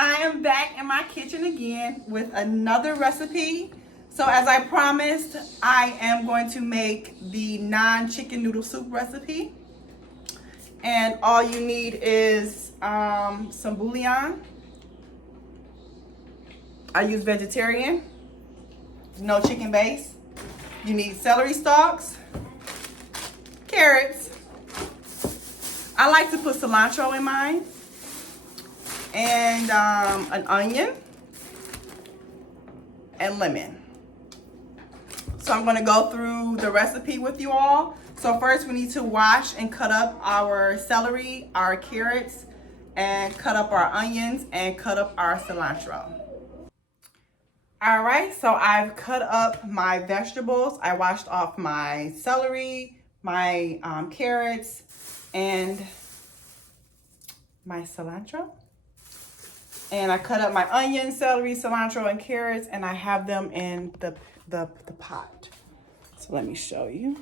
I am back in my kitchen again with another recipe. So as I promised, I am going to make the non-chicken noodle soup recipe. And all you need is some bouillon. I use vegetarian, no chicken base. You need celery stalks, carrots. I like to put cilantro in mine. And an onion and lemon. So I'm going to go through the recipe with you all. So first we need to wash and cut up our celery, our carrots, and cut up our onions and cut up our cilantro. All right, so I've cut up my vegetables. I washed off my celery, my carrots, and my cilantro. And I cut up my onions, celery, cilantro, and carrots, and I have them in the pot. So let me show you.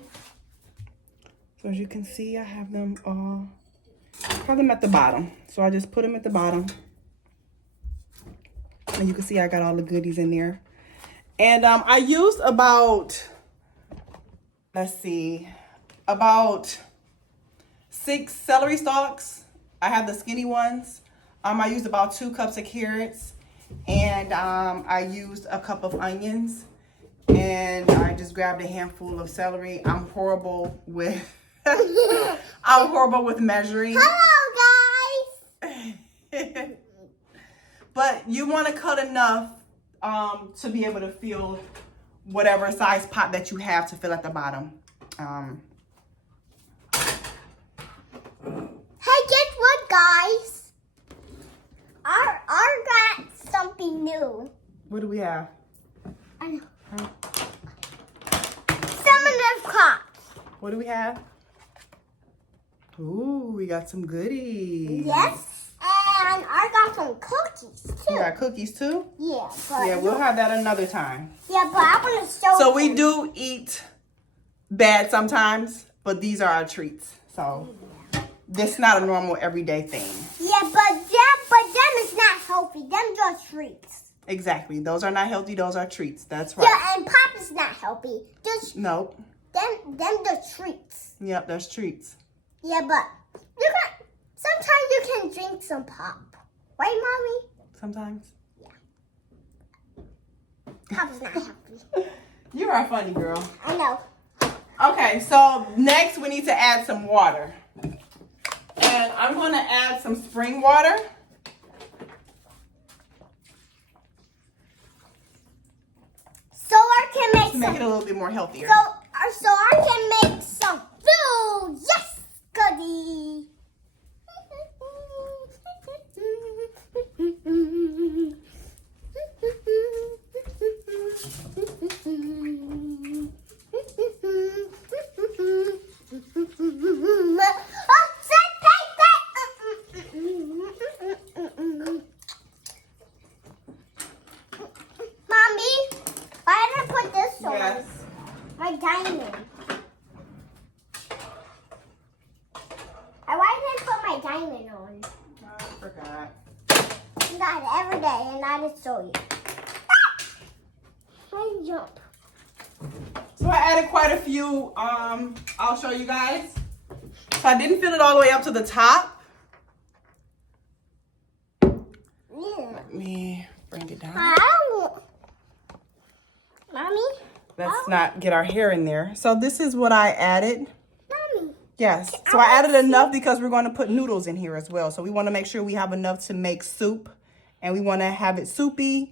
So as you can see, I have them all, at the bottom. So I just put them at the bottom. And you can see I got all the goodies in there. And I used about 6 celery stalks. I have the skinny ones. I used about 2 cups of carrots, and I used a cup of onions, and I just grabbed a handful of celery. I'm horrible with measuring. Hello, guys. But you want to cut enough to be able to fill whatever size pot that you have to fill at the bottom. Hey, guess what, guys? Our got something new. What do we have? I know. Some of the crops. What do we have? Ooh, we got some goodies. Yes. And I got some cookies, too. You got cookies, too? Yeah, but... Yeah, we'll have that another time. Yeah, but I want to show So we them. do eat bad sometimes, but these are our treats. So this is not a normal everyday thing. Yeah, but them is not healthy. Them just treats. Exactly. Those are not healthy. Those are treats. That's right. Yeah, and pop is not healthy. Just Nope. them just treats. Yep, that's treats. Yeah, but you can sometimes you can drink some pop. Right, Mommy? Sometimes. Pop is not healthy. You are a funny girl. I know. Okay, so next we need to add some water. And I'm going to add some spring water. So I can make To make it a little bit more healthier. So I can make some food. Yes, goody. Mommy, why did I put this on? Yes. My diamond. Why did I put my diamond on? I forgot. You got it every day, and I just show you. I jump. So I added quite a few. I'll show you guys. So I didn't fill it all the way up to the top. Yeah. Let me bring it down. Mommy? Let's not get our hair in there. So this is what I added. Mommy. Yes. So I added enough because we're going to put noodles in here as well. So we want to make sure we have enough to make soup. And we want to have it soupy.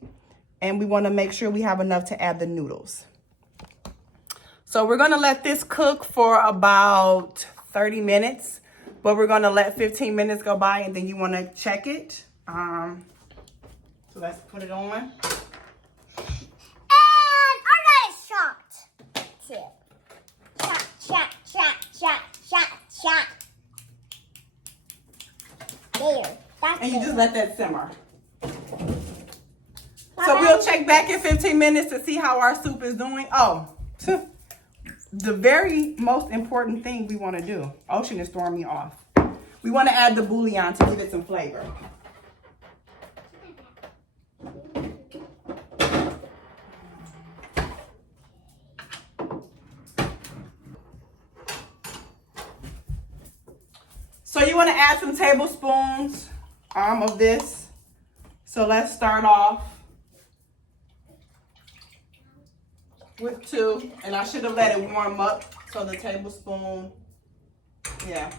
And we want to make sure we have enough to add the noodles. So we're going to let this cook for about 30 minutes. But we're going to let 15 minutes go by. And then you want to check it. So let's put it on. And I got it chopped. Too. Chop. There. That's And you it. just let that simmer. So we'll check back in 15 minutes to see how our soup is doing. Oh, the very most important thing we want to do. Ocean is throwing me off. We want to add the bouillon to give it some flavor. you want to add some tablespoons of this. So let's start off with 2. And I should have let it warm up. So the tablespoon, yeah.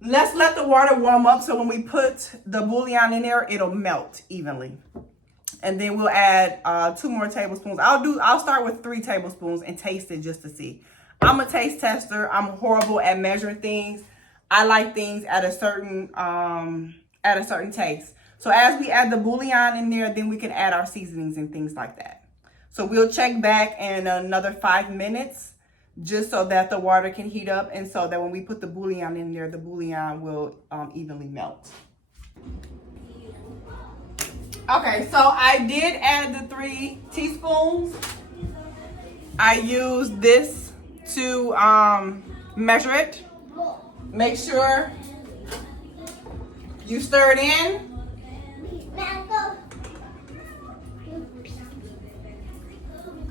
Let's let the water warm up so when we put the bouillon in there, it'll melt evenly. And then we'll add 2 more tablespoons. I'll start with 3 tablespoons and taste it just to see. I'm a taste tester. I'm horrible at measuring things. I like things at a certain taste. So as we add the bouillon in there, then we can add our seasonings and things like that. So we'll check back in another 5 minutes just so that the water can heat up and so that when we put the bouillon in there, the bouillon will evenly melt. Okay, so I did add the 3 teaspoons. I used this to measure it. Make sure you stir it in.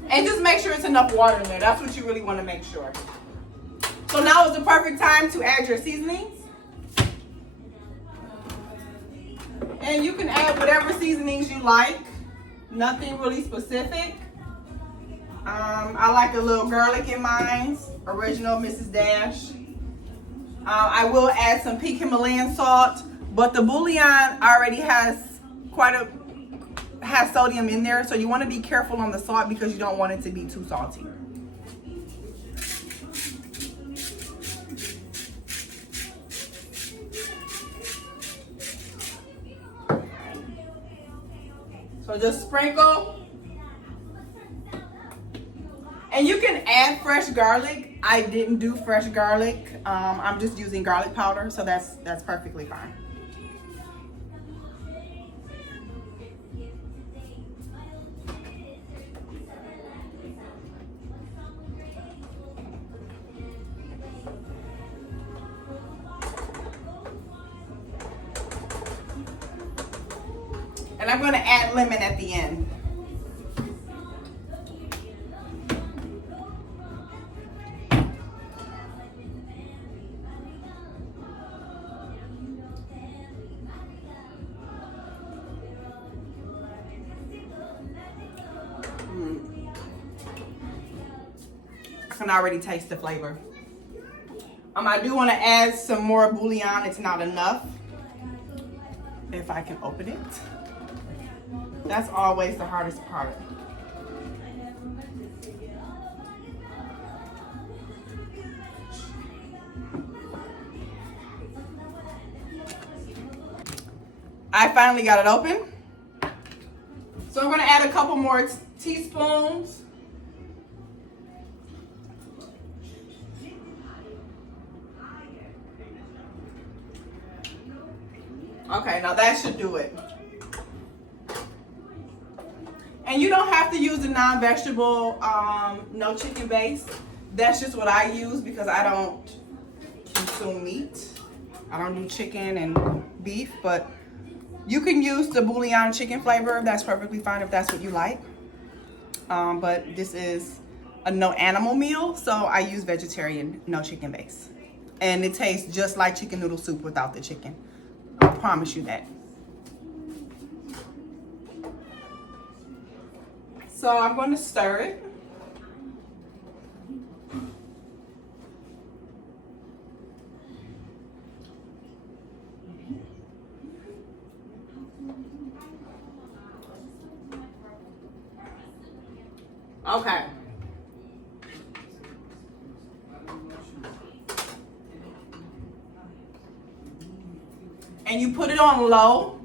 And just make sure it's enough water in there. That's what you really want to make sure. So now is the perfect time to add your seasonings. And you can add whatever seasonings you like. Nothing really specific. I like a little garlic in mine. Original Mrs. Dash. I will add some pink Himalayan salt. But the bouillon already has sodium in there. So you want to be careful on the salt because you don't want it to be too salty. So just sprinkle. And you can add fresh garlic. I didn't do fresh garlic. I'm just using garlic powder, so that's perfectly fine. And I'm going to add lemon at the end. I can already taste the flavor. I do want to add some more bouillon. It's not enough. If I can open it. That's always the hardest part. I finally got it open. So I'm going to add a couple more teaspoons. Okay, now that should do it. And you don't have to use a non-vegetable, no chicken base. That's just what I use because I don't consume meat. I don't do chicken and beef, but you can use the bouillon chicken flavor. That's perfectly fine if that's what you like. But this is a no animal meal, so I use vegetarian, no chicken base. And it tastes just like chicken noodle soup without the chicken. I promise you that. So I'm going to stir it. Okay. And you put it on low.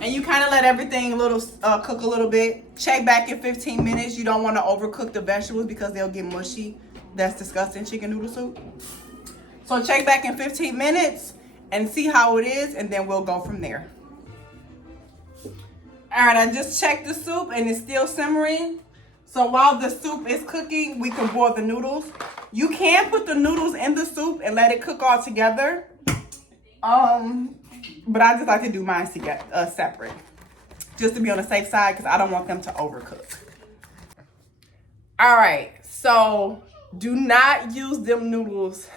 And you kind of let everything cook a little bit. Check back in 15 minutes. You don't want to overcook the vegetables because they'll get mushy. That's disgusting chicken noodle soup. So check back in 15 minutes and see how it is, and then we'll go from there. All right, I just checked the soup and it's still simmering. So while the soup is cooking, we can boil the noodles. You can put the noodles in the soup and let it cook all together. But I just like to do mine together, separate. Just to be on the safe side because I don't want them to overcook. All right, so do not use them noodles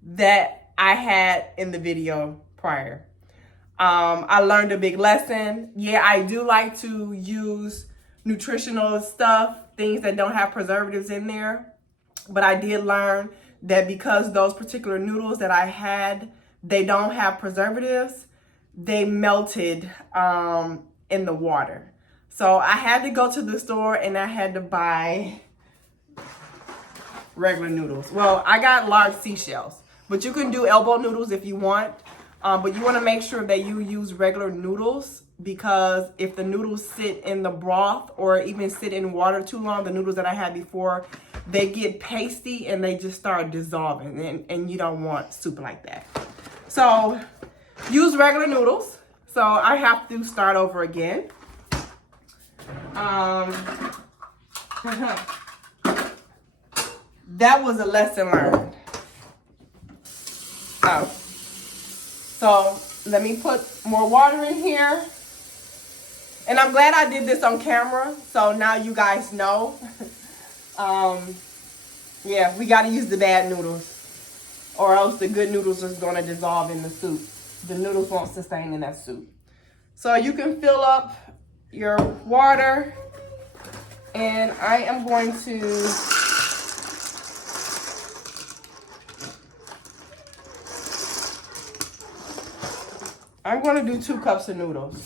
that I had in the video prior. I learned a big lesson. Yeah, I do like to use nutritional stuff, things that don't have preservatives in there. But I did learn that because those particular noodles that I had, they don't have preservatives, they melted in the water. So I had to go to the store and I had to buy regular noodles. Well, I got large seashells, but you can do elbow noodles if you want. But you want to make sure that you use regular noodles, because if the noodles sit in the broth or even sit in water too long, the noodles that I had before, they get pasty and they just start dissolving, and you don't want soup like that. So use regular noodles. So I have to start over again. That was a lesson learned. Oh. So let me put more water in here. And I'm glad I did this on camera, so now you guys know. Yeah, we gotta use the bad noodles, or else the good noodles is gonna dissolve in the soup. The noodles won't sustain in that soup. So you can fill up your water, and I am going to do 2 cups of noodles.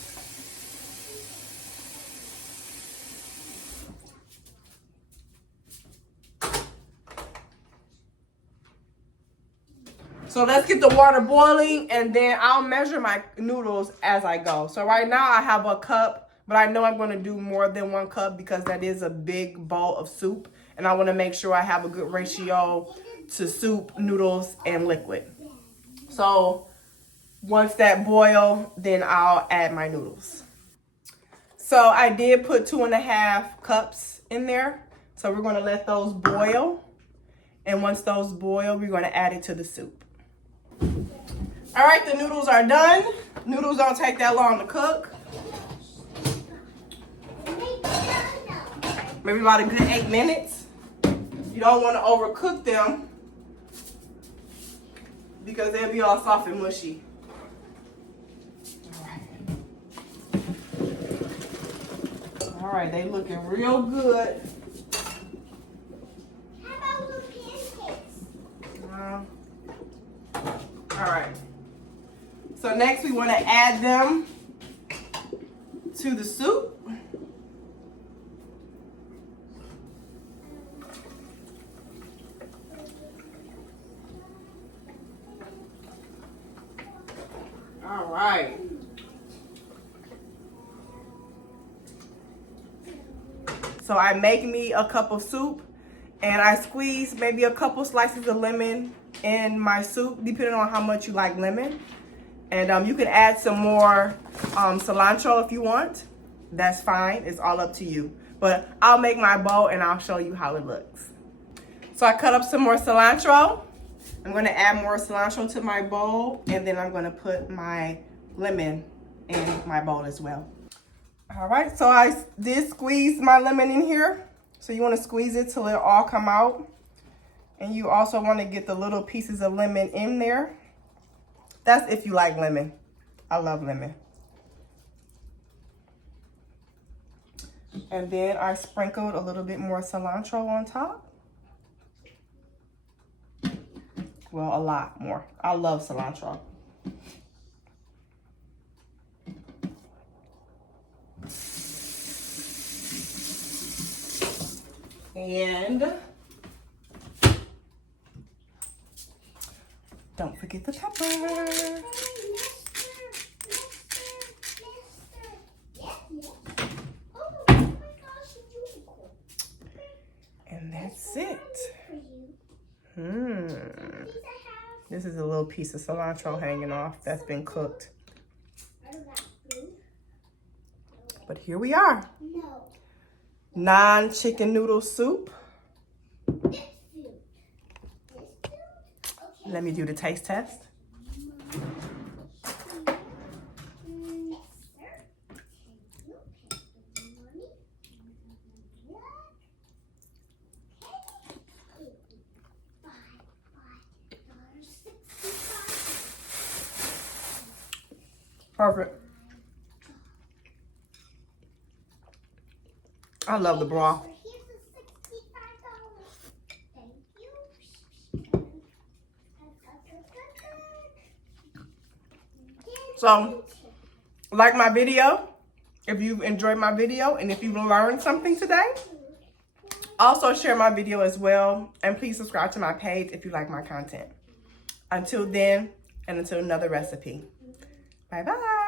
So let's get the water boiling, and then I'll measure my noodles as I go. So right now I have a cup, but I know I'm going to do more than 1 cup because that is a big bowl of soup. And I want to make sure I have a good ratio to soup, noodles, and liquid. So once that boil, then I'll add my noodles. So I did put 2.5 cups in there. So we're going to let those boil. And once those boil, we're going to add it to the soup. All right, the noodles are done. Noodles don't take that long to cook. Maybe about a good 8 minutes. You don't want to overcook them because they'll be all soft and mushy. All right, they looking real good. How about little pancakes? All right. So next we want to add them to the soup. All right. So I make me a cup of soup, and I squeeze maybe a couple slices of lemon in my soup, depending on how much you like lemon. And you can add some more cilantro if you want. That's fine. It's all up to you. But I'll make my bowl and I'll show you how it looks. So I cut up some more cilantro. I'm going to add more cilantro to my bowl, and then I'm going to put my lemon in my bowl as well. All right, so I did squeeze my lemon in here. So you want to squeeze it till it all come out. And you also want to get the little pieces of lemon in there. That's if you like lemon. I love lemon. And then I sprinkled a little bit more cilantro on top. Well, a lot more. I love cilantro. And don't forget the pepper. And that's it. This is a little piece of cilantro hanging off that's been cooked. But here we are. Non-chicken noodle soup. Let me do the taste test. Perfect. I love the broth. Here's the $65. Thank you. So, like my video if you've enjoyed my video and if you've learned something today. Also share my video as well, and please subscribe to my page if you like my content. Until then, and until another recipe. Bye bye.